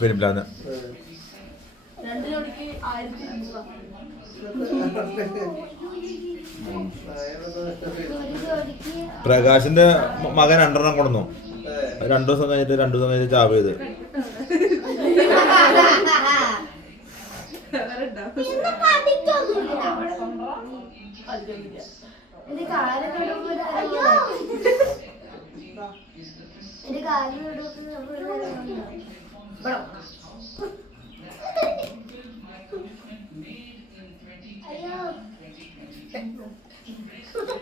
പെരുമ്പിലാന്ന് പ്രകാശിന്റെ മകൻ 2 കൊണ്ടുവന്നു. 2 ദിവസം കഴിഞ്ഞിട്ട് ചാവ് ചെയ്ത്.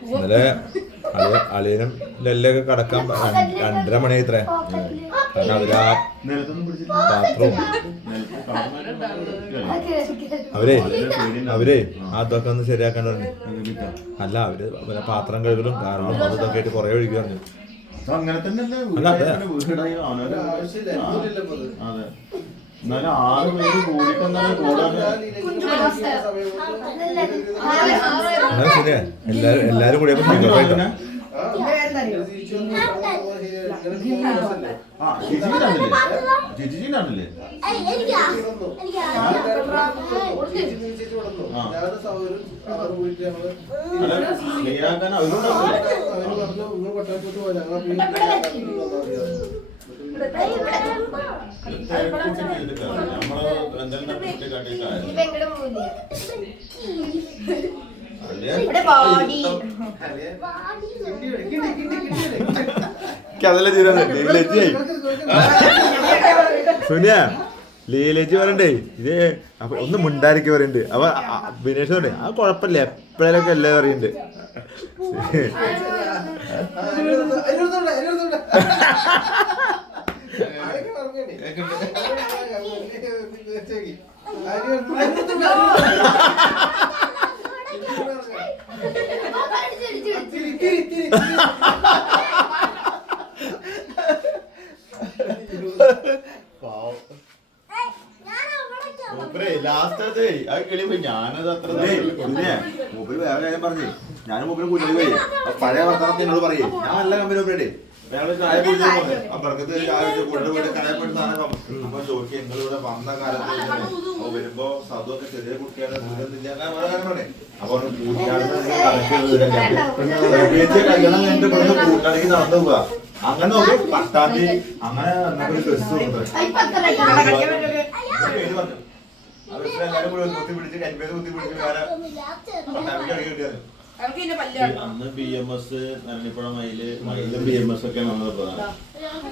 ഇന്നലെ അളിയനും ലെല്ലൊക്കെ കടക്കാൻ 2:30 മണി ഇത്രേ. കാരണം അവരാ പാത്രവും അവരെ അതൊക്കെ ഒന്ന് ശരിയാക്കാൻ പറഞ്ഞു. അല്ല അവര് പാത്രം കഴുകലും കാരണം അതൊക്കെ ആയിട്ട് കൊറേ ഒഴുകി പറഞ്ഞു. അങ്ങനെ തന്നെ എന്നാലും 6 പേര് കൂടിക്കൊണ്ടാണ് ശരിയാ. എല്ലാരും കൂടി ജിജിനാണല്ലേ ക്ലിയറാക്കാൻ സുനിയ ലീലേജി പറയണ്ടേ ഇത് അപ്പൊ ഒന്ന് മുണ്ടായിരിക്കും പറയുന്നുണ്ട്. അപ്പൊ ബിനേഷ് പറയണ്ടേ ആ കൊഴപ്പില്ല എപ്പോഴേലൊക്കെ അല്ലേ പറയുന്നുണ്ട്. ലാസ്റ്റ് ഞാനത് അത്ര മൂപ്പര് വേറെ കാര്യം പറഞ്ഞു. ഞാനും മൂപ്പര് കുഞ്ഞു പോയി പഴയ വർത്തമാനത്തെ എന്നോട് പറയേ ഞാൻ നല്ല കമ്പനി മൂപ്പരേ ഞങ്ങള് ചായ കുടിച്ചു അപ്പുറത്ത് ചായ കൊണ്ടുപോയിട്ട് കടയപ്പെടുന്ന സാധനം. അപ്പൊ ചോദിക്കും നിങ്ങളിവിടെ വന്ന കാലത്ത് വരുമ്പോ സതുവൊക്കെ ചെറിയ കുട്ടിയാണ് അപ്പൊ കല്യാണം കഴിഞ്ഞിട്ട് കൂട്ടാണെങ്കിൽ നടന്നു പോവുക. അങ്ങനെ നോക്കി പട്ടാമ്പി അങ്ങനെ ഒരു ഡ്രസ് എല്ലാരും കൂടി കുത്തി പിടിച്ച് കരിപ്പേര് കുത്തി പിടിച്ച് വേറെ പട്ടാമ്പിക്ക് ഇറങ്ങി കിട്ടിയായിരുന്നു. അന്ന് BMS നരണിപ്പുഴ മയിലും BMS ഒക്കെ നമ്മൾ